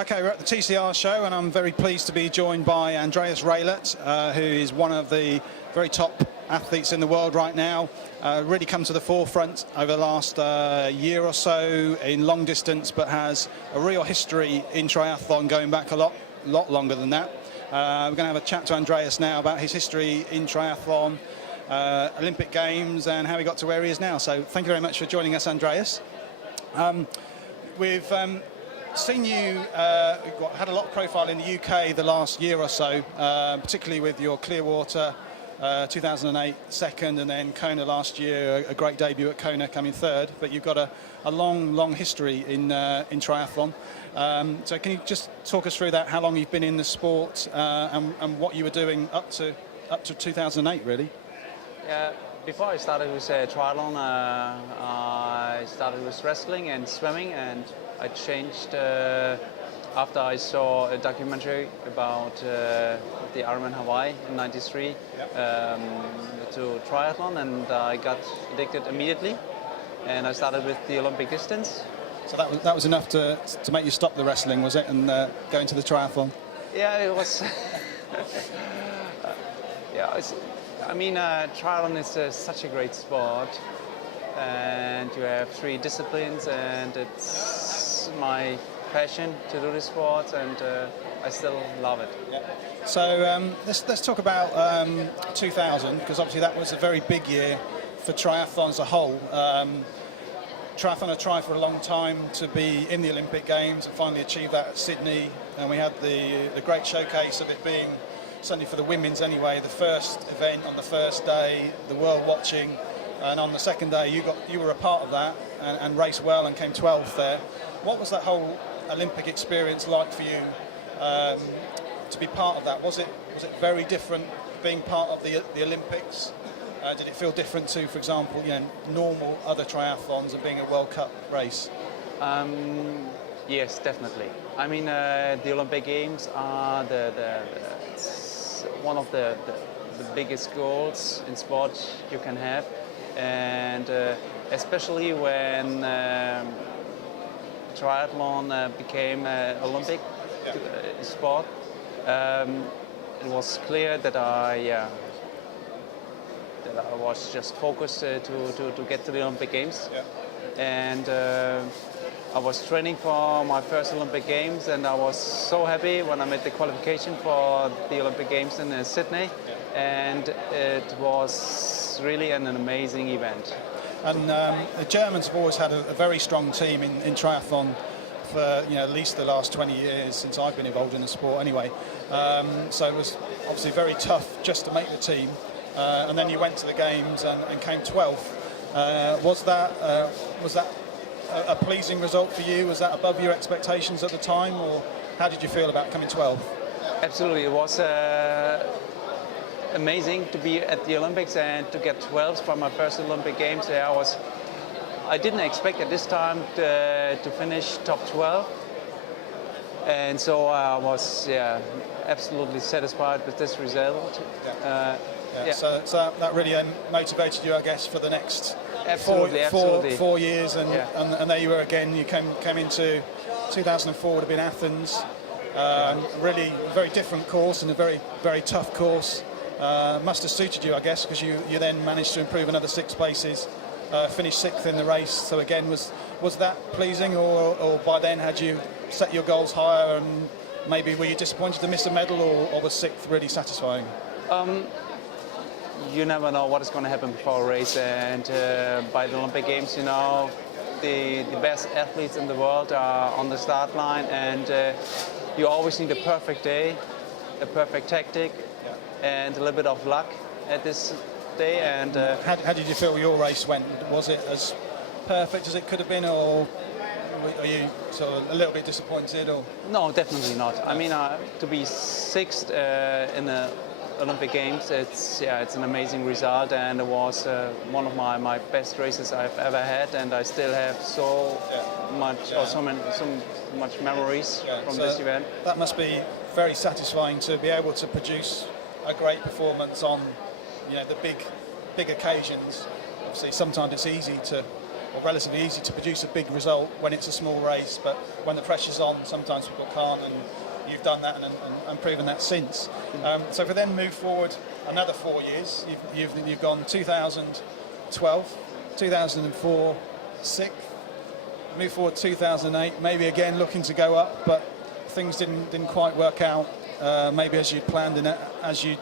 Okay, we're at the TCR Show, and I'm very pleased to be joined by Andreas Raelert, who is one of the very top athletes in the world right now. Really come to the forefront over the last year or so in long distance, but has a real history in triathlon going back a lot longer than that. We're going to have a chat to Andreas now about his history in triathlon, Olympic Games, and how he got to where he is now. So thank you very much for joining us, Andreas. We've seen you had a lot of profile in the UK the last year or so, particularly with your Clearwater 2008 second, and then Kona last year, a great debut at Kona, coming third. But you've got a long history in triathlon. So can you just talk us through that? How long you've been in the sport, and what you were doing up to 2008, really? Yeah. Before I started with triathlon, I started with wrestling and swimming, and I changed after I saw a documentary about the Ironman Hawaii in '93 to triathlon, and I got addicted immediately, and I started with the Olympic distance. So that was enough to make you stop the wrestling, was it, and go into the triathlon? Yeah, it was. I mean, triathlon is such a great sport, and you have 3 disciplines, and it's my passion to do this sport, and I still love it. Yeah. So let's talk about 2000, because obviously that was a very big year for triathlon as a whole. Triathlon had tried for a long time to be in the Olympic Games and finally achieved that at Sydney, and we had the great showcase of it being, certainly for the women's anyway, the first event on the first day, the world watching, and on the second day you were a part of that and raced well and came 12th there. What was that whole Olympic experience like for you, to be part of that? Was it very different being part of the Olympics? Did it feel different to, for example, normal other triathlons and being a World Cup race? Yes, definitely. I mean, the Olympic Games are one of the biggest goals in sport you can have, and especially when triathlon became Olympic sport, it was clear that I was just focused to get to the Olympic Games, and I was training for my first Olympic Games, and I was so happy when I made the qualification for the Olympic Games in Sydney, and it was really an amazing event. And the Germans have always had a very strong team in triathlon for at least the last 20 years since I've been involved in the sport anyway. So it was obviously very tough just to make the team, and then you went to the Games and came 12th. Was that a pleasing result for you? Was that above your expectations at the time, or how did you feel about coming 12th? Absolutely, it was amazing to be at the Olympics and to get 12th from my first Olympic Games. I didn't expect at this time to finish top 12, and so I was absolutely satisfied with this result. So that really motivated you, I guess, for the next absolutely. 4 years, and there you were again. You came into 2004, would have been Athens. Really a very different course and a very, very tough course. Must have suited you, I guess, because you then managed to improve another 6 places, finished 6th in the race. So again, was that pleasing, or by then had you set your goals higher, and maybe were you disappointed to miss a medal, or was 6th really satisfying? You never know what is going to happen before a race, and by the Olympic Games, the best athletes in the world are on the start line, and you always need a perfect day, a perfect tactic, and a little bit of luck at this day. And how did you feel your race went? Was it as perfect as it could have been, or are you sort of a little bit disappointed? Or no, definitely not. I mean, to be 6th in the Olympic Games, it's an amazing result, and it was one of my best races I've ever had, and I still have so much memories from this event. That must be very satisfying to be able to produce a great performance on the big occasions. Obviously sometimes it's easy to or relatively easy to produce a big result when it's a small race, but when the pressure's on, sometimes people can't, and you've done that and proven that since. So if we then move forward another 4 years, you've gone 2012, 2004, 6th, move forward 2008, maybe again looking to go up, but things didn't quite work out, maybe as you planned and as you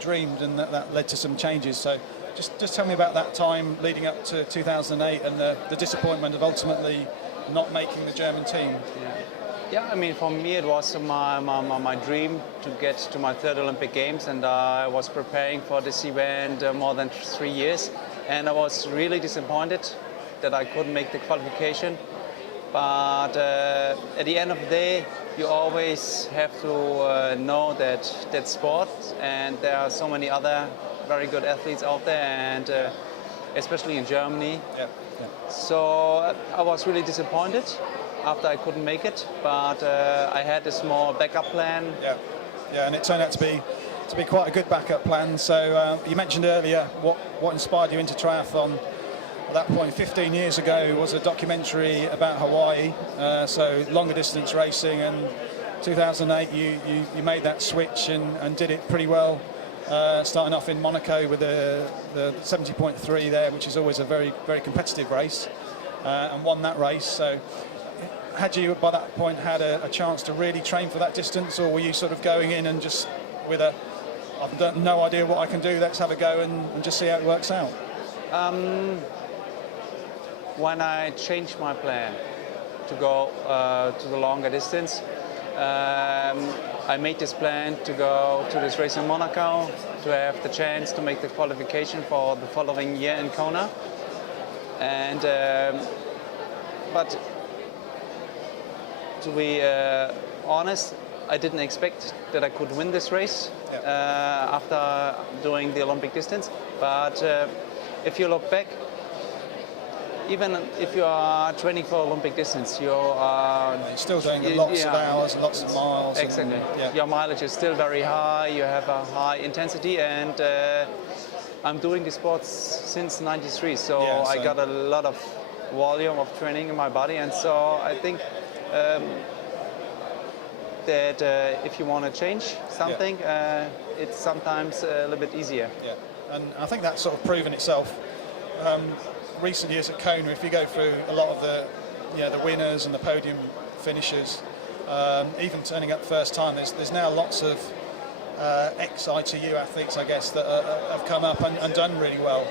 dreamed, and that led to some changes. So just tell me about that time leading up to 2008 and the disappointment of ultimately not making the German team. Yeah, I mean, for me it was my dream to get to my 3rd Olympic Games, and I was preparing for this event more than 3 years, and I was really disappointed that I couldn't make the qualification. But at the end of the day, you always have to know that that's sport, and there are so many other very good athletes out there, and especially in Germany. Yeah. So I was really disappointed after I couldn't make it, but I had a small backup plan. Yeah, and it turned out to be quite a good backup plan. So you mentioned earlier what inspired you into triathlon. At that point, 15 years ago, was a documentary about Hawaii, so longer distance racing, and 2008 you made that switch and did it pretty well, starting off in Monaco with the 70.3 there, which is always a very, very competitive race, and won that race. So had you by that point had a chance to really train for that distance, or were you sort of going in and just with I've got no idea what I can do, let's have a go and just see how it works out? When I changed my plan to go to the longer distance, I made this plan to go to this race in Monaco, to have the chance to make the qualification for the following year in Kona. And but to be honest, I didn't expect that I could win this race after doing the Olympic distance. But if you look back, even if you are training for Olympic distance, you're still doing lots of hours and lots of miles. Exactly. Your mileage is still very high. You have a high intensity, and I'm doing the sports since '93, so I got a lot of volume of training in my body, and so I think that if you want to change something, it's sometimes a little bit easier. Yeah, and I think that's sort of proven itself. Recent years at Kona, if you go through a lot of the winners and the podium finishers, even turning up first time, there's now lots of ex-ITU athletes, I guess, that have come up and done really well.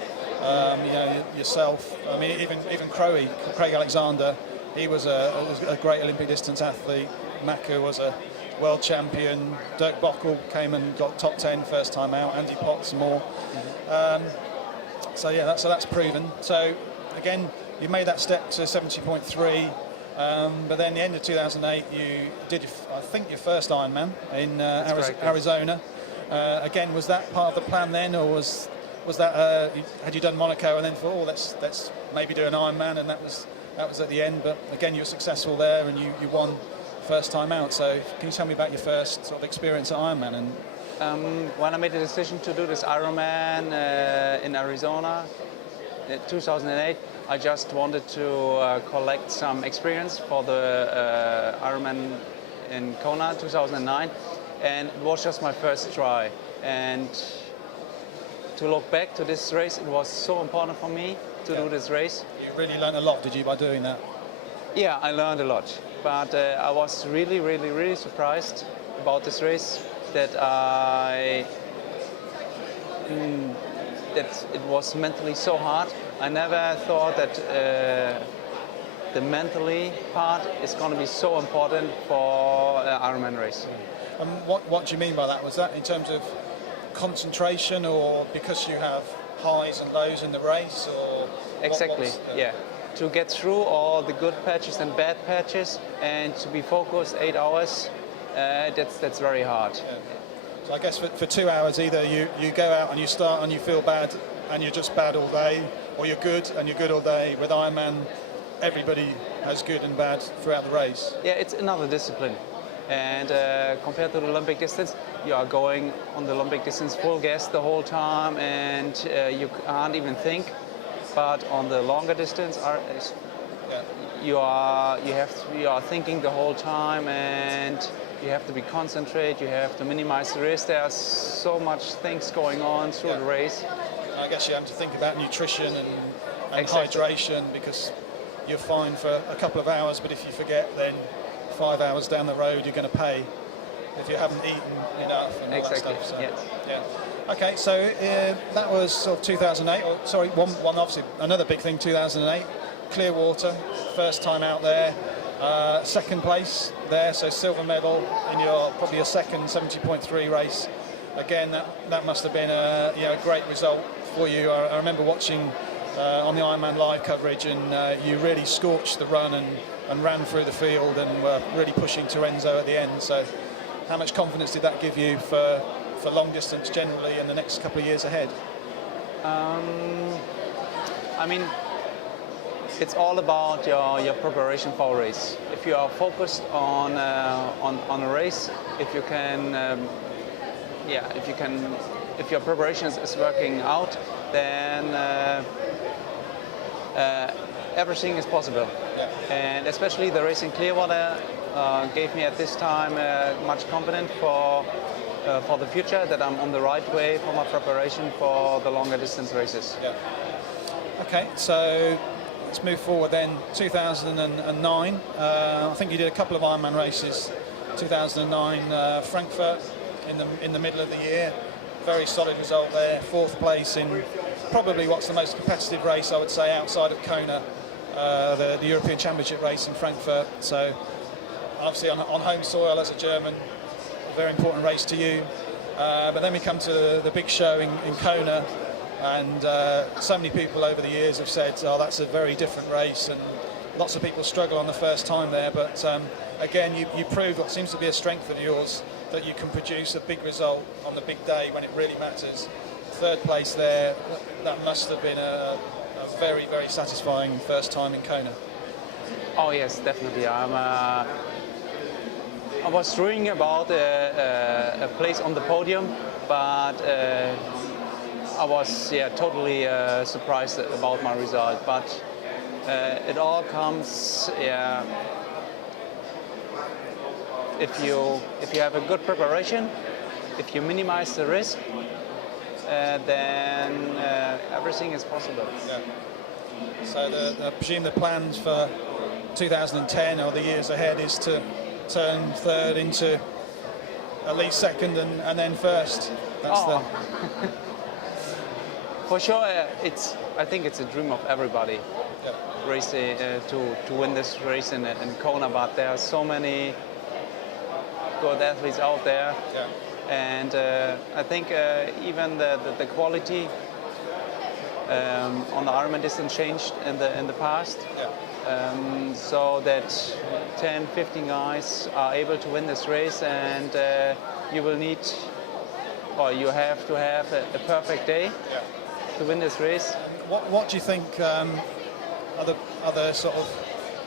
Yourself, I mean, even Craig Alexander, he was a great Olympic distance athlete. Maka was a world champion. Dirk Bockel came and got top 10 first time out. Andy Potts more. So that's proven. So again, you made that step to 70.3, but then the end of 2008, you did, I think, your first Ironman in Arizona. Again, was that part of the plan then, or was that had you done Monaco and then thought, let's maybe do an Ironman, and that was at the end? But again, you were successful there, and you won first time out. So can you tell me about your first sort of experience at Ironman? And when I made the decision to do this Ironman in Arizona in 2008, I just wanted to collect some experience for the Ironman in Kona 2009, and it was just my first try. And to look back to this race, it was so important for me to do this race. You really learned a lot, did you, by doing that? Yeah, I learned a lot, but I was really, really, really surprised about this race, that that it was mentally so hard. I never thought that the mentally part is going to be so important for an Ironman race. And what do you mean by that? Was that in terms of concentration, or because you have highs and lows in the race, or exactly? Yeah, to get through all the good patches and bad patches, and to be focused 8 hours, that's very hard. Yeah. So I guess for 2 hours, either you go out and you start and you feel bad and you're just bad all day, or you're good and you're good all day. With Ironman, everybody has good and bad throughout the race. Yeah, it's another discipline. And compared to the Olympic distance, you are going on the Olympic distance full gas the whole time, and you can't even think. But on the longer distance, you are thinking the whole time, and you have to be concentrated. You have to minimize the risk. There are so much things going on through the race. I guess you have to think about nutrition and Exactly. hydration, because you're fine for a couple of hours, but if you forget, then 5 hours down the road you're going to pay if you haven't eaten enough and all Exactly. that stuff. So, Yes. yeah. Okay, so that was sort of 2008. Or, sorry, one obviously another big thing. 2008, Clearwater, first time out there, second place there, so silver medal in probably your second 70.3 race. Again, that must have been a great result for you. I remember watching on the Ironman live coverage, and you really scorched the run and ran through the field and were really pushing to Enzo at the end. So how much confidence did that give you for long distance generally in the next couple of years ahead? I mean, it's all about your preparation for a race. If you are focused on a race, if your preparation is working out, then everything is possible. Yeah. And especially the race in Clearwater gave me at this time much confidence for the future, that I'm on the right way for my preparation for the longer distance races. Yeah. Okay, so let's move forward then. 2009, I think you did a couple of Ironman races. 2009 Frankfurt in the middle of the year. Very solid result there. Fourth place in probably what's the most competitive race, I would say, outside of Kona, the European Championship race in Frankfurt. So obviously on home soil as a German, a very important race to you. But then we come to the big show in Kona, and so many people over the years have said, oh, that's a very different race, and lots of people struggle on the first time there. But again, you proved what seems to be a strength of yours, that you can produce a big result on the big day when it really matters. Third place there, that must have been a very, very satisfying first time in Kona. Oh yes, definitely. I was dreaming about a place on the podium, but I was totally surprised about my result. But it all comes if you have a good preparation, if you minimize the risk, then everything is possible. Yeah. So I presume the plans for 2010 or the years ahead is to turn third into at least second and then first. That's For sure, I think it's a dream of everybody. Yeah. Race to win this race in Kona, but there are so many good athletes out there. Yeah. And I think even the quality on the Ironman distance changed in the past, so that 10, 15 guys are able to win this race, and you you have to have a perfect day to win this race. What do you think other sort of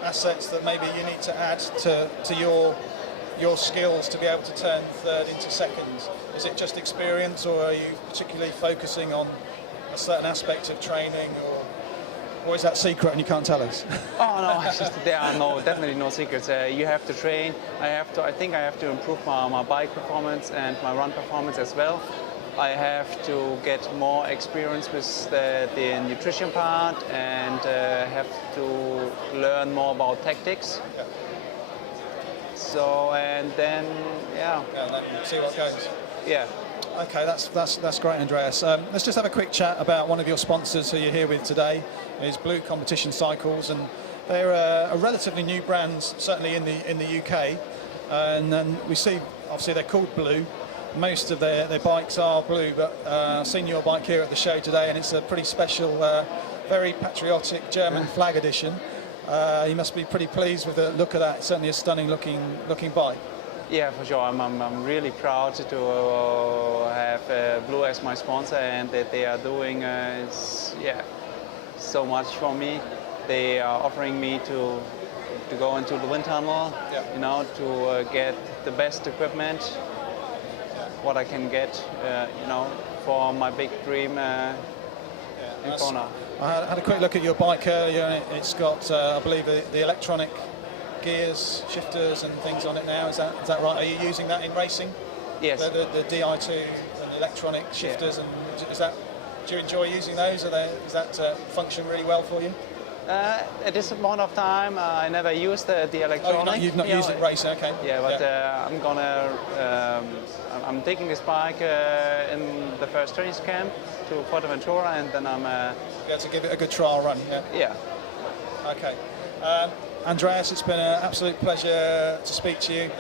assets that maybe you need to add to your skills to be able to turn third into second? Is it just experience, or are you particularly focusing on a certain aspect of training, or is that secret and you can't tell us? Oh no, there are definitely no secrets. You have to train. I think I have to improve my bike performance and my run performance as well. I have to get more experience with the nutrition part, and have to learn more about tactics. Yeah. So, and then And then see what goes. Yeah. Okay, that's great, Andreas. Let's just have a quick chat about one of your sponsors who you're here with today. Is Blue Competition Cycles, and they're a relatively new brand, certainly in the UK. And then we see, obviously, they're called Blue. Most of their bikes are blue, but I've seen your bike here at the show today, and it's a pretty special, very patriotic German flag edition. You must be pretty pleased with the look of that. It's certainly a stunning looking bike. Yeah, for sure. I'm really proud to have Blue as my sponsor, and that they are doing so much for me. They are offering me to go into the wind tunnel, to get the best equipment, what I can get, for my big dream in Kona. I had a quick look at your bike earlier, and it's got, I believe, the electronic gears, shifters, and things on it now. Is that right? Are you using that in racing? Yes. The Di2 and electronic shifters, and do you enjoy using those? Does that function really well for you? At this point of time, I never used the electronic. Oh, you've not used it racing, okay. Yeah, but I'm taking this bike in the first race camp to Fuerteventura, and then I'm... You have to give it a good trial run, yeah? Yeah. Okay. Andreas, it's been an absolute pleasure to speak to you.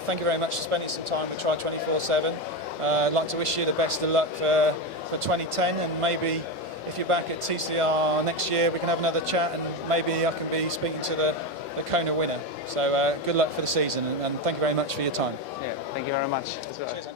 Thank you very much for spending some time with Tri 24/7. I'd like to wish you the best of luck for 2010, and maybe if you're back at TCR next year, we can have another chat, and maybe I can be speaking to the Kona winner. So good luck for the season, and thank you very much for your time. Yeah, thank you very much. Cheers,